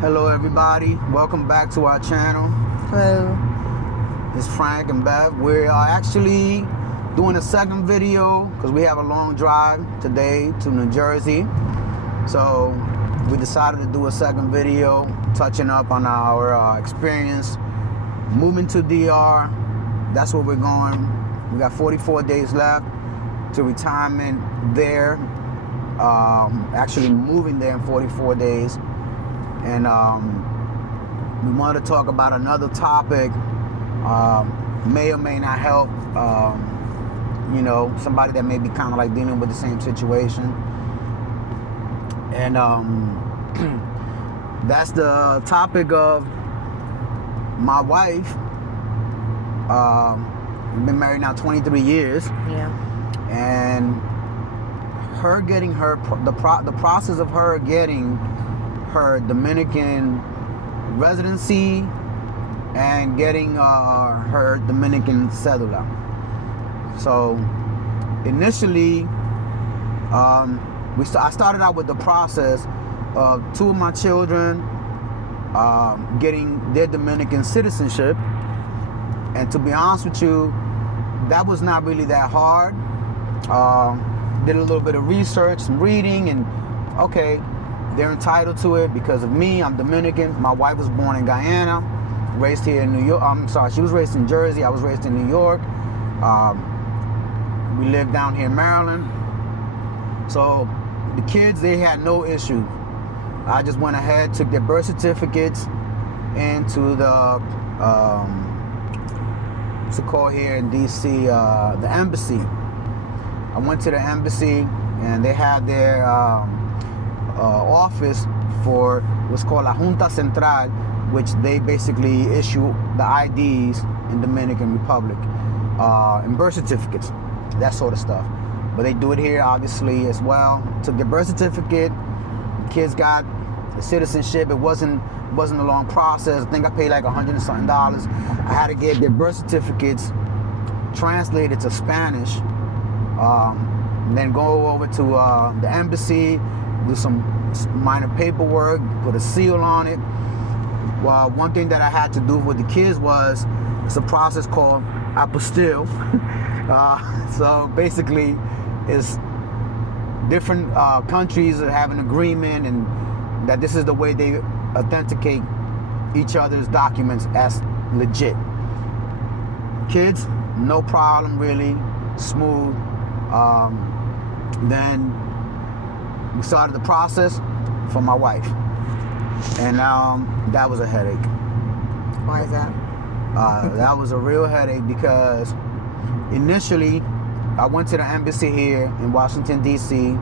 Hello everybody, welcome back to our channel. Hello. It's Frank and Bev. We are actually doing a second video because we have a long drive today to New Jersey. So we decided to do a second video touching up on our experience moving to DR. That's where we're going. We got 44 days left to retirement there. Actually moving there in 44 days. And we wanted to talk about another topic, may or may not help, you know, somebody that may be kind of like dealing with the same situation. And that's the topic of my wife. We've been married now 23 years. Yeah. And her getting the process of her getting her Dominican residency and getting her Dominican Cédula. So initially, I started out with the process of two of my children getting their Dominican citizenship. And to be honest with you, that was not really that hard. Did a little bit of research, some reading, and okay, they're entitled to it because of me. I'm Dominican. My wife was born in Guyana, raised here in New York. She was raised in Jersey. I was raised in New York. We lived down here in Maryland. So the kids, they had no issue. I just went ahead, took their birth certificates into the, what's it called here in DC, the embassy. I went to the embassy and they had their office for what's called La Junta Central, which they basically issue the IDs in Dominican Republic and birth certificates, that sort of stuff. But they do it here obviously as well. Took their birth certificate, the kids got the citizenship. It wasn't a long process. I think I paid like $100 and something. I had to get their birth certificates translated to Spanish, and then go over to the embassy, do some minor paperwork, put a seal on it. Well, one thing that I had to do with the kids was, it's a process called apostille. So basically, it's different countries that have an agreement and that this is the way they authenticate each other's documents as legit. Kids, no problem really, smooth. Then we started the process for my wife, and that was a headache. Why is that? That was a real headache because initially I went to the embassy here in Washington DC.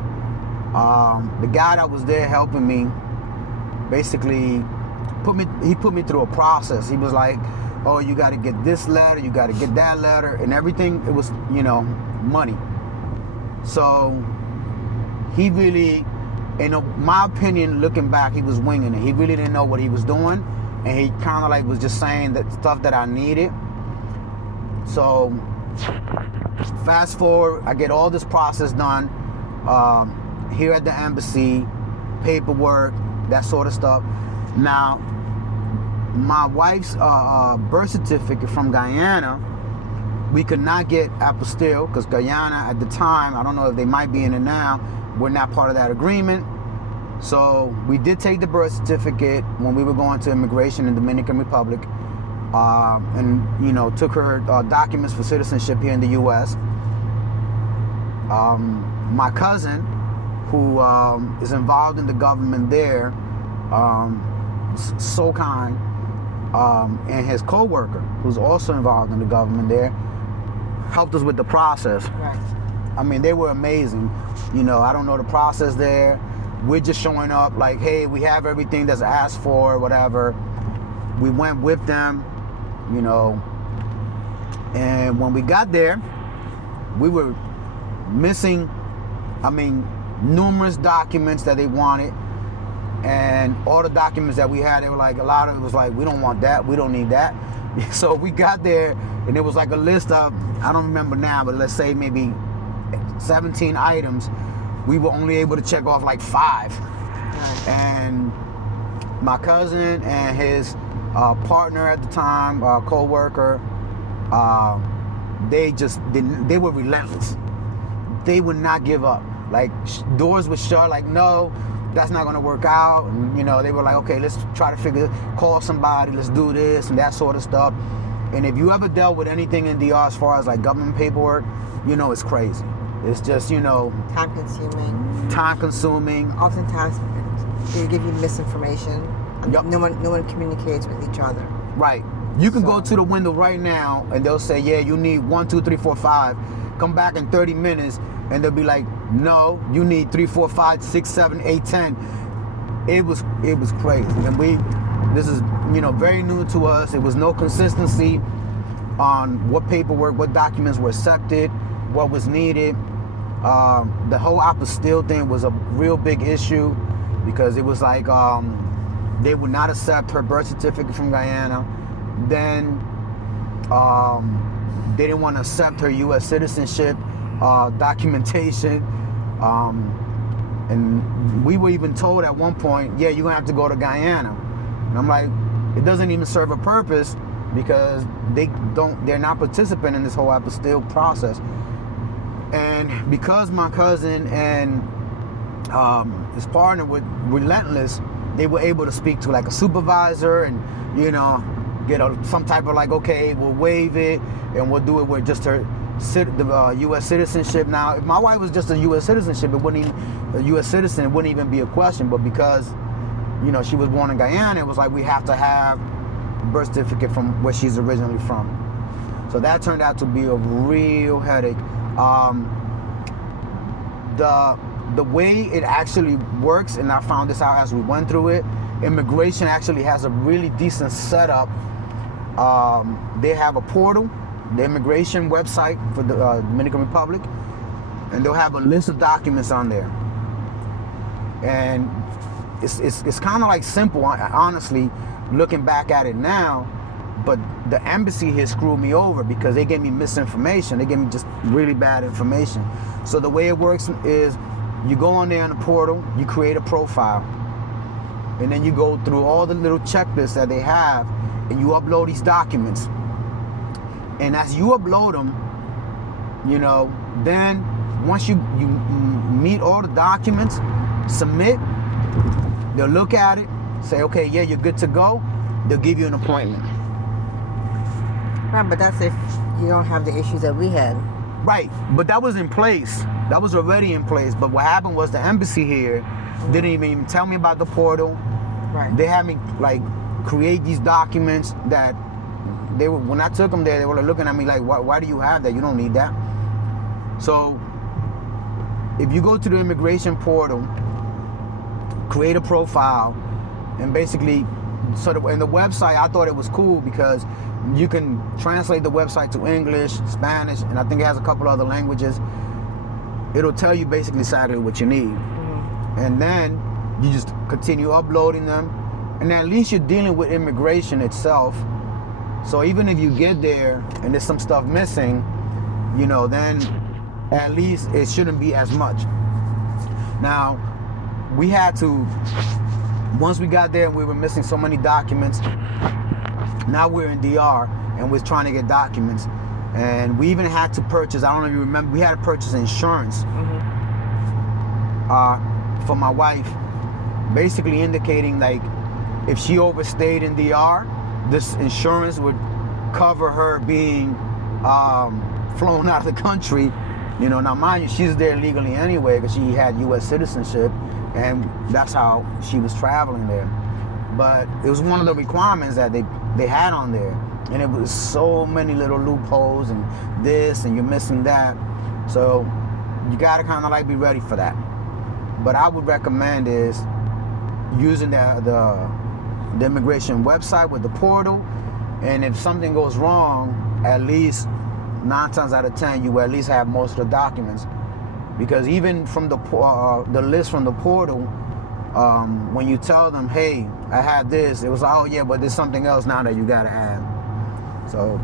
The guy that was there helping me basically put me through a process. He was like, oh, you got to get this letter, you got to get that letter, and everything. It was, you know, money. So he really, in my opinion, looking back, he was winging it. He really didn't know what he was doing, and he kind of like was just saying that stuff that I needed. So fast forward, I get all this process done here at the embassy, paperwork, that sort of stuff. Now, my wife's birth certificate from Guyana, we could not get apostille because Guyana at the time, I don't know if they might be in it now, we're not part of that agreement. So we did take the birth certificate when we were going to immigration in Dominican Republic, and you know, took her documents for citizenship here in the U.S. My cousin, who is involved in the government there, so kind, and his co-worker, who's also involved in the government there, helped us with the process. Right. I mean, they were amazing. You know, I don't know the process there. We're just showing up like, hey, we have everything that's asked for, whatever. We went with them, you know, and when we got there, we were missing, numerous documents that they wanted. And all the documents that we had, they were like, a lot of it was like, we don't want that, we don't need that. So we got there, and it was like a list of, I don't remember now, but let's say maybe 17 items. We were only able to check off like 5. And my cousin and his partner at the time, co-worker, they were relentless. They would not give up. Like, doors were shut, like, no, that's not gonna work out. And, they were like, okay, let's try to call somebody, let's do this and that sort of stuff. And if you ever dealt with anything in DR as far as like government paperwork, it's crazy. It's just, time consuming. Oftentimes they give you misinformation. Yep. No one communicates with each other. Right. You can go to the window right now and they'll say, yeah, you need 1, 2, 3, 4, 5. Come back in 30 minutes and they'll be like, no, you need 3, 4, 5, 6, 7, 8, 10. It was crazy. And this is, very new to us. It was no consistency on what paperwork, what documents were accepted, what was needed. The whole apostille thing was a real big issue because it was like they would not accept her birth certificate from Guyana. Then they didn't want to accept her U.S. citizenship documentation. And we were even told at one point, yeah, you're going to have to go to Guyana. And I'm like, it doesn't even serve a purpose because they're not participating in this whole apostille process. And because my cousin and his partner were relentless, they were able to speak to like a supervisor and, get some type of like, okay, we'll waive it and we'll do it with just her U.S. citizenship. Now, if my wife was just a U.S. citizenship, it wouldn't even be a question. But because, she was born in Guyana, it was like we have to have a birth certificate from where she's originally from. So that turned out to be a real headache. The way it actually works, and I found this out as we went through it, immigration actually has a really decent setup. They have a portal, the immigration website for the Dominican Republic, and they'll have a list of documents on there. And it's kind of like simple, honestly, looking back at it now, but the embassy here screwed me over because they gave me misinformation. They gave me just really bad information. So the way it works is you go on there on the portal, you create a profile, and then you go through all the little checklists that they have, and you upload these documents. And as you upload them, then once you meet all the documents, submit, they'll look at it, say, okay, yeah, you're good to go. They'll give you an appointment. Right, but that's if you don't have the issues that we had. Right, but that was in place. That was already in place. But what happened was the embassy here didn't even tell me about the portal. Right. They had me like create these documents that when I took them there, they were looking at me like, why do you have that? You don't need that. So if you go to the immigration portal, create a profile, and basically, in the website, I thought it was cool because you can translate the website to English, Spanish, and I think it has a couple other languages. It'll tell you basically exactly what you need. Mm-hmm. And then you just continue uploading them. And at least you're dealing with immigration itself. So even if you get there and there's some stuff missing, then at least it shouldn't be as much. Now, we had to, once we got there and we were missing so many documents, now we're in DR and we're trying to get documents. And we even had to purchase, I don't know if you remember, we had to purchase insurance for my wife, basically indicating like if she overstayed in DR, this insurance would cover her being flown out of the country. Now mind you, she's there legally anyway because she had U.S. citizenship, and that's how she was traveling there. But it was one of the requirements that they had on there, and it was so many little loopholes and this, and you're missing that. So you gotta kind of like be ready for that. But I would recommend is using the immigration website with the portal, and if something goes wrong, at least 9 times out of 10 you will at least have most of the documents. Because even from the list from the portal, when you tell them, hey, I have this, it was like, oh yeah, but there's something else now that you gotta add. So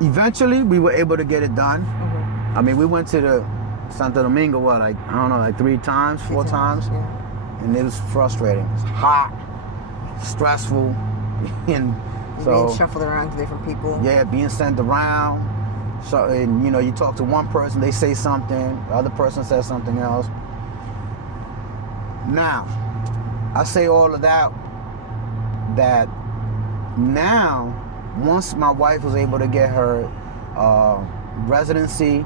eventually we were able to get it done. Mm-hmm. I mean, we went to the Santo Domingo, like 3 times, 4 times. Yeah. and it was frustrating. It's hot, stressful, and so being shuffled around to different people. yeah, being sent around. So, and you know, you talk to one person, they say something, the other person says something else. Now, I say all of that now, once my wife was able to get her residency,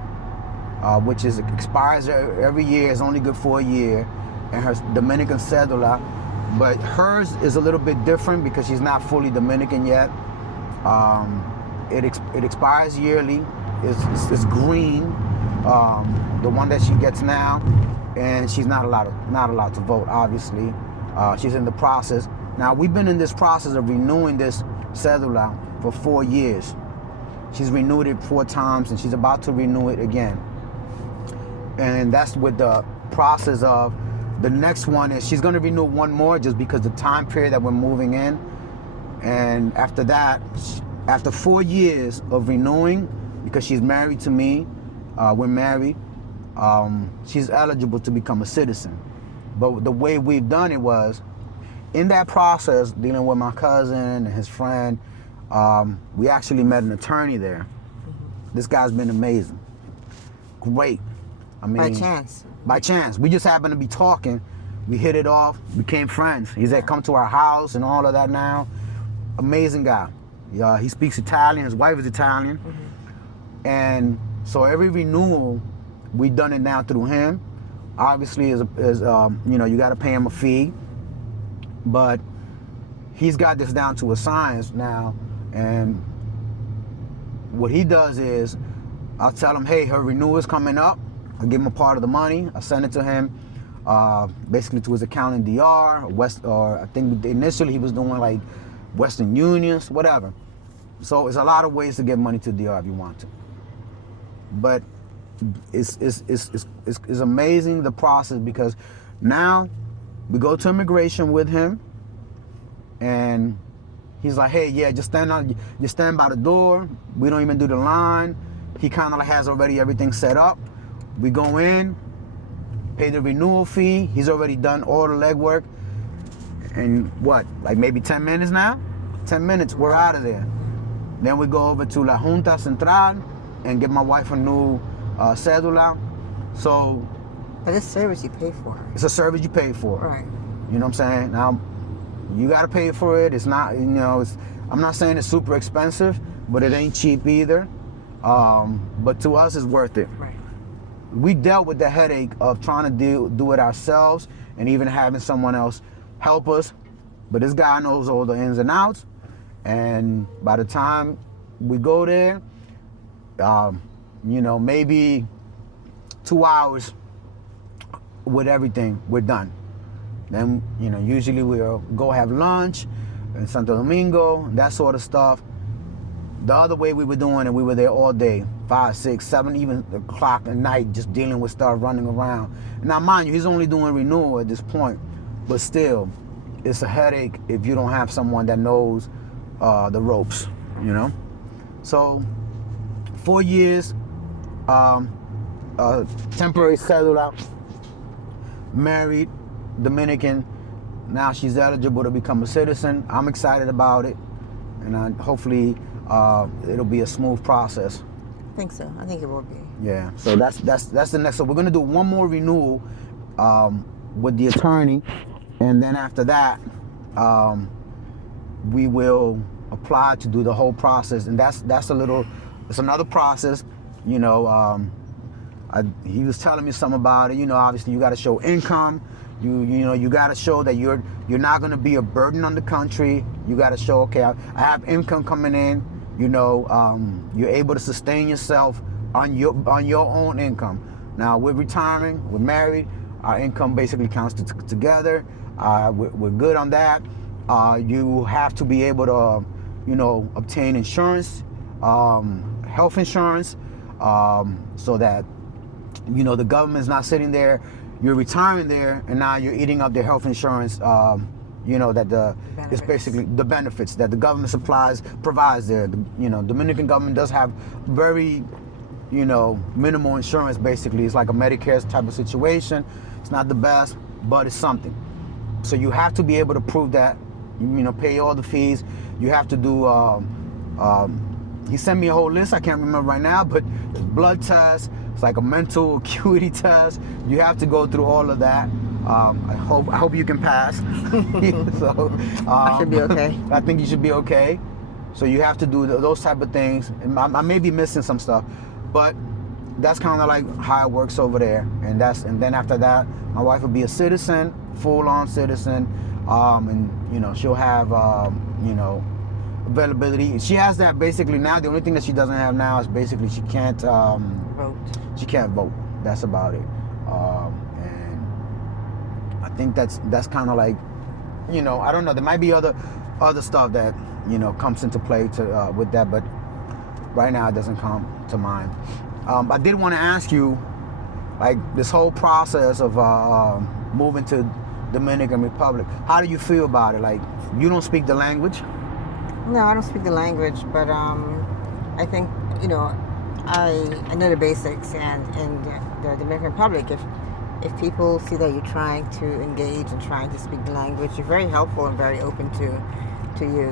which expires every year, is only good for a year, and her Dominican Cédula, but hers is a little bit different because she's not fully Dominican yet. It expires yearly. It's green, the one that she gets now, and she's not allowed to vote. Obviously, she's in the process. Now we've been in this process of renewing this Cédula for 4 years. She's renewed it 4 times, and she's about to renew it again. And that's with the process of the next one is she's going to renew one more just because the time period that we're moving in. And after that, after 4 years of renewing, because she's married to me, we're married, she's eligible to become a citizen. But the way we've done it was, in that process, dealing with my cousin and his friend, we actually met an attorney there. Mm-hmm. This guy's been amazing. Great. I mean, by chance. By chance. We just happened to be talking. We hit it off, became friends. He's had come to our house and all of that now. Amazing guy. Yeah, he speaks Italian. His wife is Italian. Mm-hmm. And so every renewal, we've done it now through him. Obviously, you know, you got to pay him a fee. But he's got this down to a science now. And what he does is, I'll tell him, hey, her renewal is coming up. I give him a part of the money. I send it to him, basically to his account in DR, or I think initially he was doing like Western Unions, whatever. So it's a lot of ways to get money to DR if you want to. But it's amazing, the process, because now we go to immigration with him, and he's like, hey, yeah, just stand by the door. We don't even do the line. He kind of like has already everything set up. We go in, pay the renewal fee. He's already done all the legwork. And what, like maybe 10 minutes now? 10 minutes, we're out of there. Then we go over to La Junta Central and get my wife a new cédula. So, but it's service you pay for. It's a service you pay for. Right. You know what I'm saying? Now, you got to pay for it. It's not, you know, I'm not saying it's super expensive, but it ain't cheap either. But to us, it's worth it. Right. We dealt with the headache of trying to do it ourselves and even having someone else help us. But this guy knows all the ins and outs. And by the time we go there, you know, maybe 2 hours with everything, we're done. Then, you know, usually we'll go have lunch in Santo Domingo, that sort of stuff. The other way we were doing it, we were there all day, 5, 6, 7, even o'clock at night, just dealing with stuff, running around. Now, mind you, he's only doing renewal at this point, but still, it's a headache if you don't have someone that knows the ropes, you know? So, 4 years, temporary cédula, married, Dominican. Now she's eligible to become a citizen. I'm excited about it, and hopefully it'll be a smooth process. I think so. I think it will be. Yeah. So that's the next. So we're gonna do one more renewal with the attorney, and then after that, we will apply to do the whole process, and it's another process, you know. He was telling me something about it. You know, obviously you got to show income. You know, you got to show that you're not going to be a burden on the country. You got to show, okay, I have income coming in. You know, you're able to sustain yourself on your own income. Now we're retiring, we're married. Our income basically counts together. We're good on that. You have to be able to, you know, obtain insurance, health insurance, so that, you know, the government's not sitting there. You're retiring there, and now you're eating up their health insurance. You know, that it's basically the benefits that the government provides there. You know, Dominican government does have very, you know, minimal insurance. Basically, it's like a Medicare type of situation. It's not the best, but it's something. So you have to be able to prove that, pay all the fees. You have to do, he sent me a whole list, I can't remember right now, but there's blood tests, it's like a mental acuity test. You have to go through all of that. I hope you can pass. So I should be okay. I think you should be okay. So you have to do those type of things. And I may be missing some stuff, but that's kind of like how it works over there. And then after that, my wife will be a citizen, full-on citizen, and she'll have availability. She has that basically now. The only thing that she doesn't have now is basically she can't Vote. She can't vote. That's about it. And I think that's kind of like, I don't know. There might be other stuff that comes into play with that, but right now it doesn't come to mind. I did want to ask you, like, this whole process of moving to Dominican Republic. How do you feel about it? Like, you don't speak the language? No, I don't speak the language, but I think I know the basics, and in the Dominican Republic, if people see that you're trying to engage and trying to speak the language, you're very helpful and very open to you.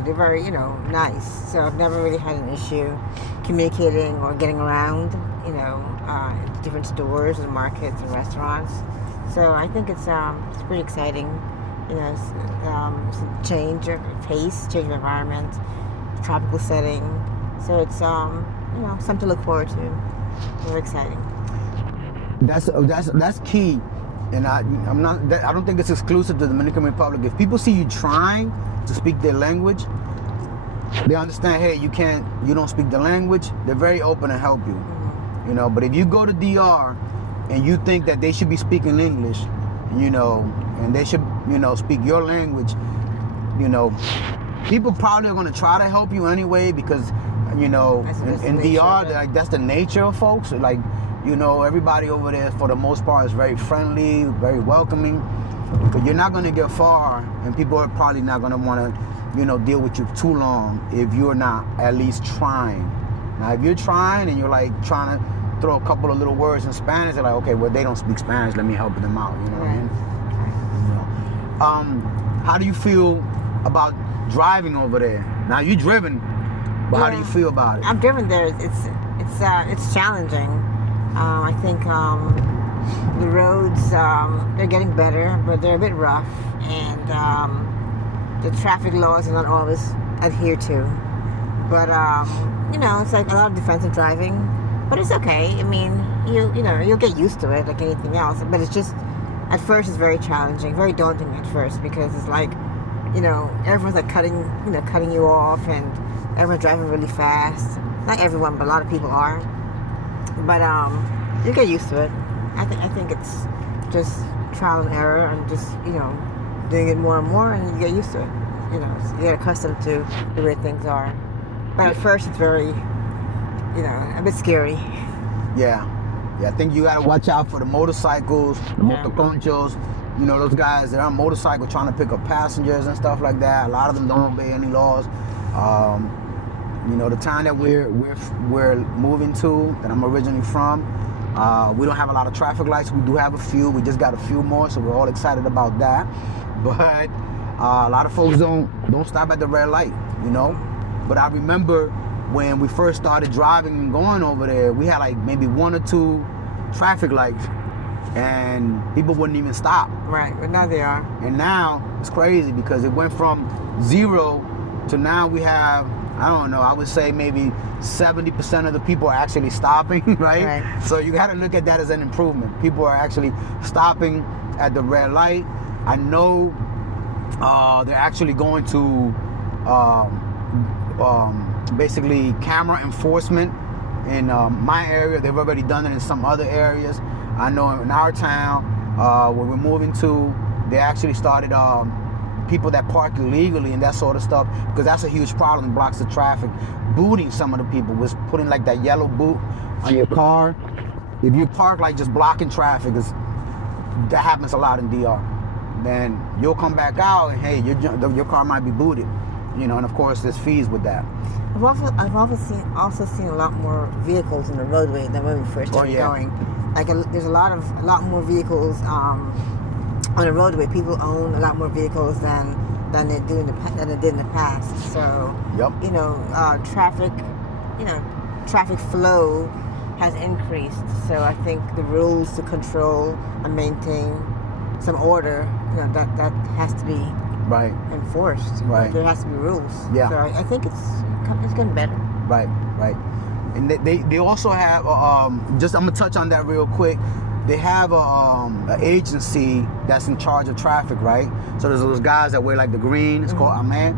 They're very, nice. So I've never really had an issue communicating or getting around, different stores and markets and restaurants. So I think it's pretty exciting. It's a change of pace, change of environment, tropical setting. So it's something to look forward to. Very exciting. That's key, and I don't think it's exclusive to the Dominican Republic. If people see you trying to speak their language, they understand. Hey, you don't speak the language. They're very open to help you. Mm-hmm. But if you go to DR and you think that they should be speaking English, and they should speak your language, people probably are going to try to help you anyway because in DR, that's the nature of folks. Like, everybody over there, for the most part, is very friendly, very welcoming. But you're not going to get far, and people are probably not going to want to, deal with you too long if you're not at least trying. Now, if you're trying and you're like trying to throw a couple of little words in Spanish, they're like, okay, well, they don't speak Spanish, let me help them out. You know what I mean? How do you feel about driving over there? Now, you've driven, but how do you feel about it? I've driven there. It's challenging. I think the roads, they're getting better, but they're a bit rough, and the traffic laws are not always adhered to. But it's like a lot of defensive driving, but it's okay. I mean, you'll get used to it like anything else. But it's just, at first, it's very challenging, very daunting at first, because it's like, everyone's like cutting you off, and everyone's driving really fast. Not everyone, but a lot of people are. But you get used to it. I think it's just trial and error, and just doing it more and more, and you get used to it. You get accustomed to the way things are. But at first, it's very, a bit scary. Yeah, I think you gotta watch out for the motorcycles, the motoconchos. Those guys that are on motorcycle trying to pick up passengers and stuff like that. A lot of them don't obey any laws. The town that we're moving to, that I'm originally from, we don't have a lot of traffic lights. We do have a few. We just got a few more, so we're all excited about that. But a lot of folks don't stop at the red light, But I remember when we first started driving and going over there, we had like maybe 1 or 2 traffic lights, and people wouldn't even stop. Right, but now they are. And now it's crazy because it went from 0 to now we have, I don't know, I would say maybe 70% of the people are actually stopping, right? So you got to look at that as an improvement. People are actually stopping at the red light. I know they're actually going to basically camera enforcement in my area. They've already done it in some other areas. I know in our town, where we're moving to, they actually started people that park illegally and that sort of stuff, because that's a huge problem. It blocks the traffic. Booting some of the people, was putting like that yellow boot on your car. If you park like just blocking traffic, that happens a lot in DR. Then you'll come back out and hey, your car might be booted, and of course there's fees with that. I've also seen a lot more vehicles in the roadway than when we first started going. Like there's a lot more vehicles on the roadway, people own a lot more vehicles than they do than they did in the past. So, Yep. Traffic, traffic flow has increased. So I think the rules to control and maintain some order, that has to be Right. enforced. Right. There has to be rules. Yeah. So I think it's getting better. Right. And they also have just I'm gonna touch on that real quick. They have an agency that's in charge of traffic, right? So there's those guys that wear like the green. It's called Amen.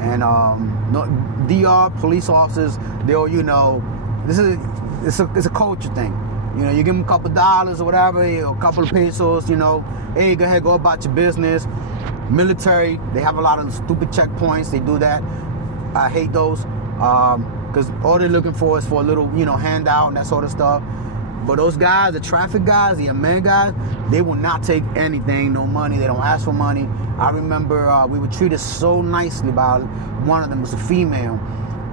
And DR police officers, they'll it's a culture thing. You give them a couple dollars or whatever, or a couple of pesos. Hey, go ahead, go about your business. Military, they have a lot of stupid checkpoints. They do that. I hate those because all they're looking for is for a little, handout and that sort of stuff. But those guys, the traffic guys, the Amen guys, they will not take anything, no money. They don't ask for money. I remember we were treated so nicely by one of them. Was a female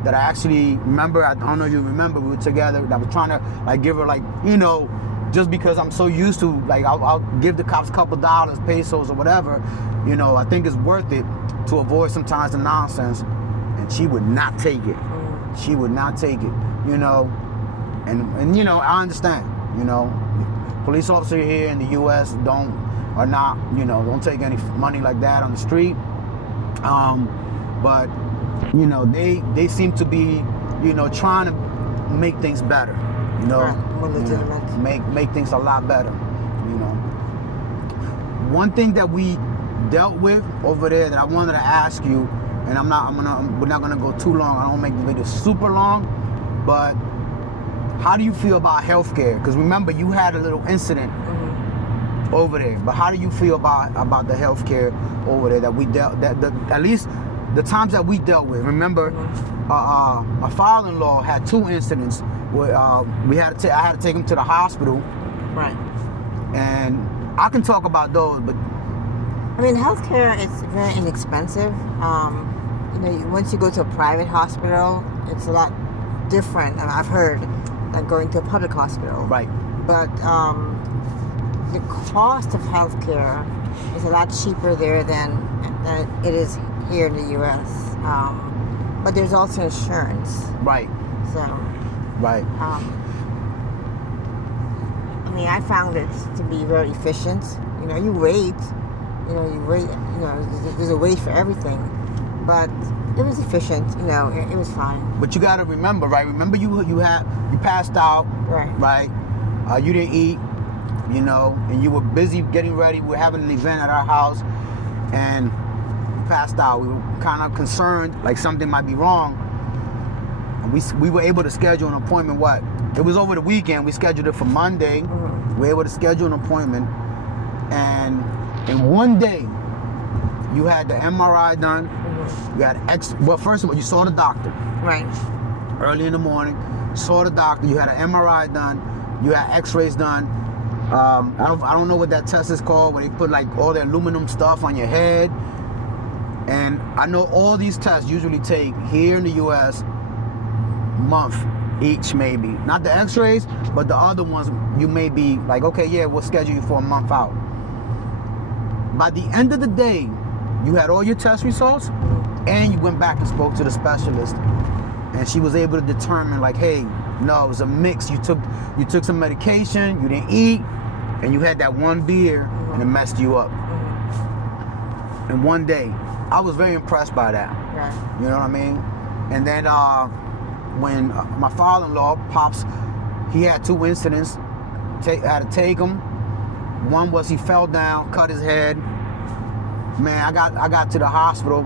that I actually remember. I don't know if you remember. We were together. I was trying to give her just because I'm so used to I'll give the cops a couple dollars, pesos or whatever. I think it's worth it to avoid sometimes the nonsense. And she would not take it. She would not take it. And I understand. Police officers here in the U.S. don't take any money like that on the street. But they seem to be trying to make things better. More legitimate. Make things a lot better. One thing that we dealt with over there that I wanted to ask you, and we're not gonna go too long. I don't make the video super long, but how do you feel about healthcare? Because remember, you had a little incident over there. But how do you feel about the healthcare over there that we dealt? At least the times that we dealt with. Remember, my father-in-law had 2 incidents where I had to take him to the hospital. Right. And I can talk about those, but healthcare is very inexpensive. Once you go to a private hospital, it's a lot different. I've heard than going to a public hospital. Right. But the cost of healthcare is a lot cheaper there than it is here in the U.S. But there's also insurance. Right. So. Right. I found it to be very efficient. You wait. There's a wait for everything. But it was efficient. It was fine. But you got to remember, right? Remember you passed out. Right. Right. You didn't eat. And you were busy getting ready. We were having an event at our house, and you passed out. We were kind of concerned, like something might be wrong. And we were able to schedule an appointment. It was over the weekend. We scheduled it for Monday. We were able to schedule an appointment, and in one day, you had the MRI done. You had first of all, you saw the doctor. Right. Early in the morning, saw the doctor. You had an MRI done. You had X-rays done. I don't know what that test is called, where they put all the aluminum stuff on your head. And I know all these tests usually take here in the U.S. month each, maybe. Not the X-rays, but the other ones you may be okay, yeah, we'll schedule you for a month out. By the end of the day, you had all your test results, and you went back and spoke to the specialist, and she was able to determine hey, no, it was a mix. You took some medication, you didn't eat, and you had that one beer, and it messed you up. In one day. I was very impressed by that. Right. You know what I mean? And then when my father-in-law, Pops, he had 2 incidents. I had to take him. One was he fell down, cut his head. Man, I got to the hospital.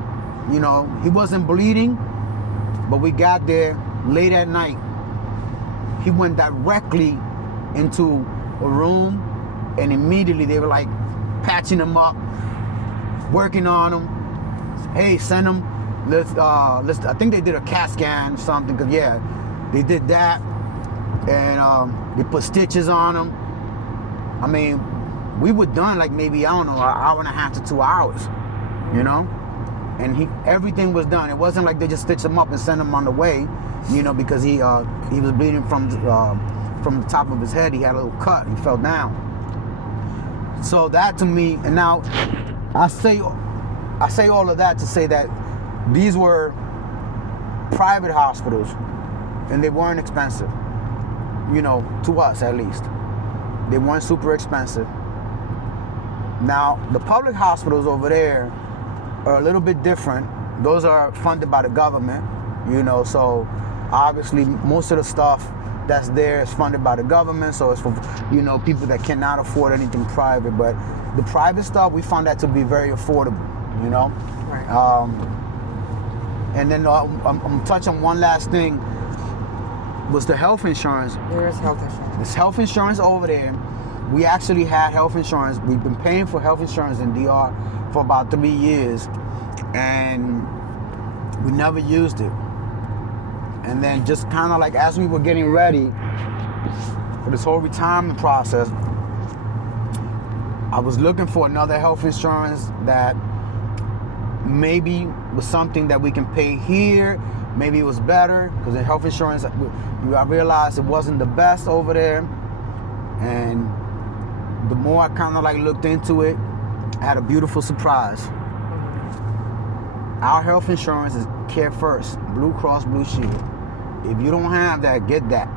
He wasn't bleeding, but we got there late at night. He went directly into a room, and immediately they were patching him up, working on him. Hey, send him. I think they did a CAT scan or something. Cause yeah, they did that, and they put stitches on him. We were done maybe, I don't know, an hour and a half to 2 hours. And everything was done. It wasn't like they just stitched him up and sent him on the way, because he was bleeding from the top of his head. He had a little cut. He fell down. So that to me, and now I say all of that to say that these were private hospitals, and they weren't expensive. You know, to us at least, they weren't super expensive. Now the public hospitals over there are a little bit different. Those are funded by the government, you know, so obviously most of the stuff that's there is funded by the government, so it's for, you know, people that cannot afford anything private. But the private stuff, we found that to be very affordable, you know. Right. And then I'm touching one last thing, was the health insurance. There is health insurance. This health insurance over there, we actually had health insurance. We've been paying for health insurance in DR for about 3 years, and we never used it. And then just kind of like as we were getting ready for this whole retirement process, I was looking for another health insurance that maybe was something that we can pay here. Maybe it was better, because the health insurance, I realized it wasn't the best over there. And the more I kind of like looked into it, I had a beautiful surprise. Our health insurance is Care First, Blue Cross Blue Shield. If you don't have that, get that,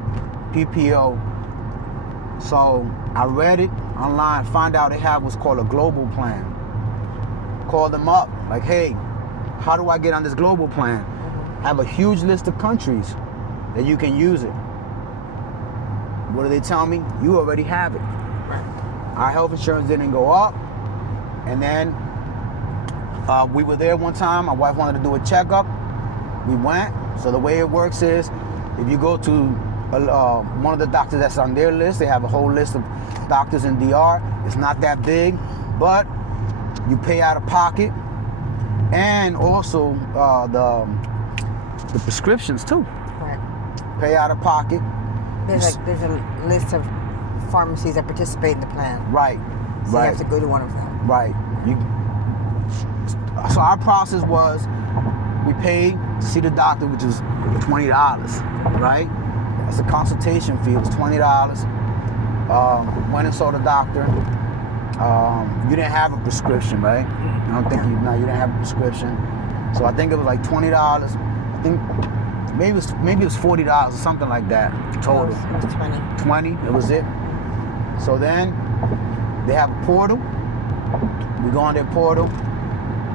PPO. So I read it online, find out they have what's called a global plan. Call them up, like, hey, how do I get on this global plan? I have a huge list of countries that you can use it. What do they tell me? You already have it. Right. Our health insurance didn't go up. And then we were there one time. My wife wanted to do a checkup. We went. So the way it works is, if you go to one of the doctors that's on their list, they have a whole list of doctors in DR. It's not that big, but you pay out of pocket, and also the prescriptions too. Right. Pay out of pocket. There's a list of pharmacies that participate in the plan. Right. So Right. you have to go to one of them. Right. So our process was, we paid to see the doctor, which was $20, right? That's a consultation fee. It was $20. Went and saw the doctor. You didn't have a prescription, right? I don't think you didn't have a prescription. So I think it was like $20. I think maybe it was $40 or something like that total. It was 20. 20, it was it. So then they have a portal. We go on their portal,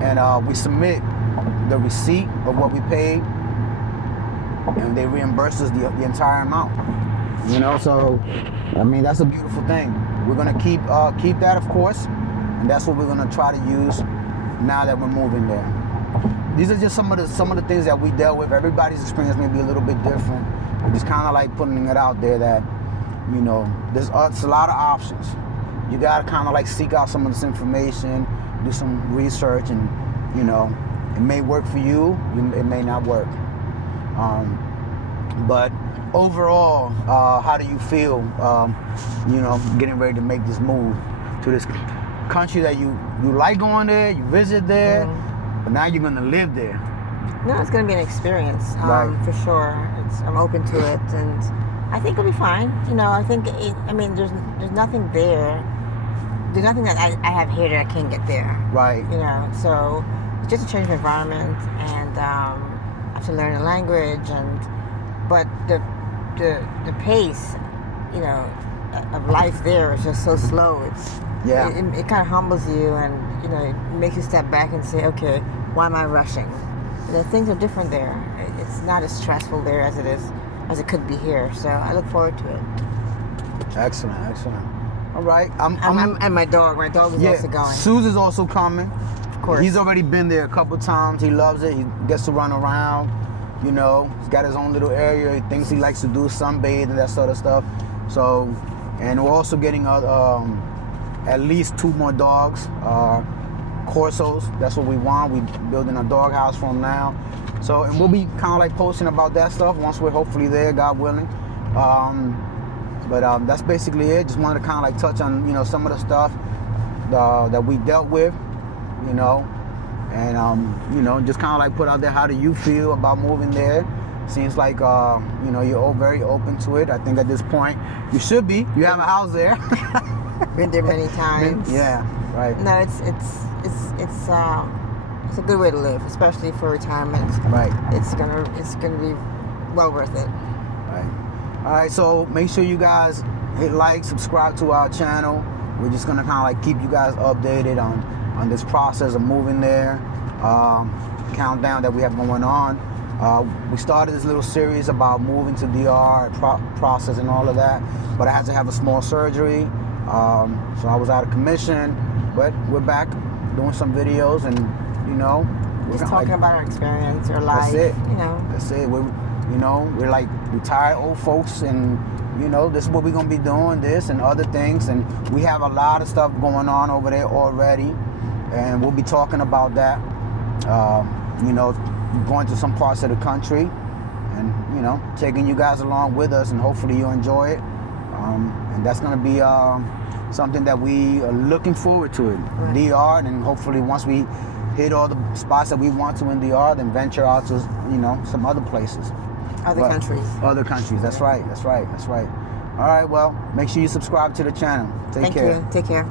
and we submit the receipt of what we paid, and they reimburse us the entire amount. You know, so I mean, that's a beautiful thing. We're gonna keep that, of course, and that's what we're gonna try to use now that we're moving there. These are just some of the things that we dealt with. Everybody's experience may be a little bit different. We're just kind of like putting it out there that, you know, there's a lot of options. You gotta kind of like seek out some of this information, do some research, and you know, it may work for you, it may not work. But overall, how do you feel, you know, getting ready to make this move to this country that you like going there, you visit there, but now you're gonna live there? No, it's going to be an experience, Right. for sure. I'm open to it, and I think it'll be fine. You know, I think, there's nothing there. There's nothing that I have here that I can't get there. Right. You know, so it's just a change of environment, and I have to learn the language, but the pace, you know, of life there is just so slow. It kind of humbles you, and you know, it makes you step back and say, okay, why am I rushing? You know, things are different there. It's not as stressful there as it could be here. So I look forward to it. Excellent. All right. And my dog is also going. Suze is also coming. Of course. He's already been there a couple times. He loves it. He gets to run around. You know, he's got his own little area. He thinks he likes to do sunbathe and that sort of stuff. So, and we're also getting at least 2 more dogs. Corsos, that's what we want. We're building a dog house for them now. So, and we'll be kind of like posting about that stuff once we're hopefully there, God willing. But that's basically it. Just wanted to kind of like touch on, you know, some of the stuff that we dealt with, you know, and you know, just kind of like put out there, how do you feel about moving there? Seems like you know, you're all very open to it. I think at this point you should be. You have a house there. Been there many times. Yeah, right. No, it's a good way to live, especially for retirement. Right. It's gonna be well worth it. Right. All right. So make sure you guys hit like, subscribe to our channel. We're just gonna kind of like keep you guys updated on this process of moving there. Countdown that we have going on. We started this little series about moving to DR process and all of that, but I had to have a small surgery, so I was out of commission. But we're back doing some videos, and we're just talking about our experience, our life. That's it. That's it. We're like retired old folks, and this is what we're gonna be doing, this and other things, and we have a lot of stuff going on over there already, and we'll be talking about that. Going to some parts of the country, and taking you guys along with us, and hopefully you enjoy it. And that's gonna be something that we are looking forward to it. Right. DR, and hopefully once we hit all the spots that we want to in DR, then venture out to some other places. Other countries. Other countries. That's right. All right. Well, make sure you subscribe to the channel. Take care. Thank you. Take care.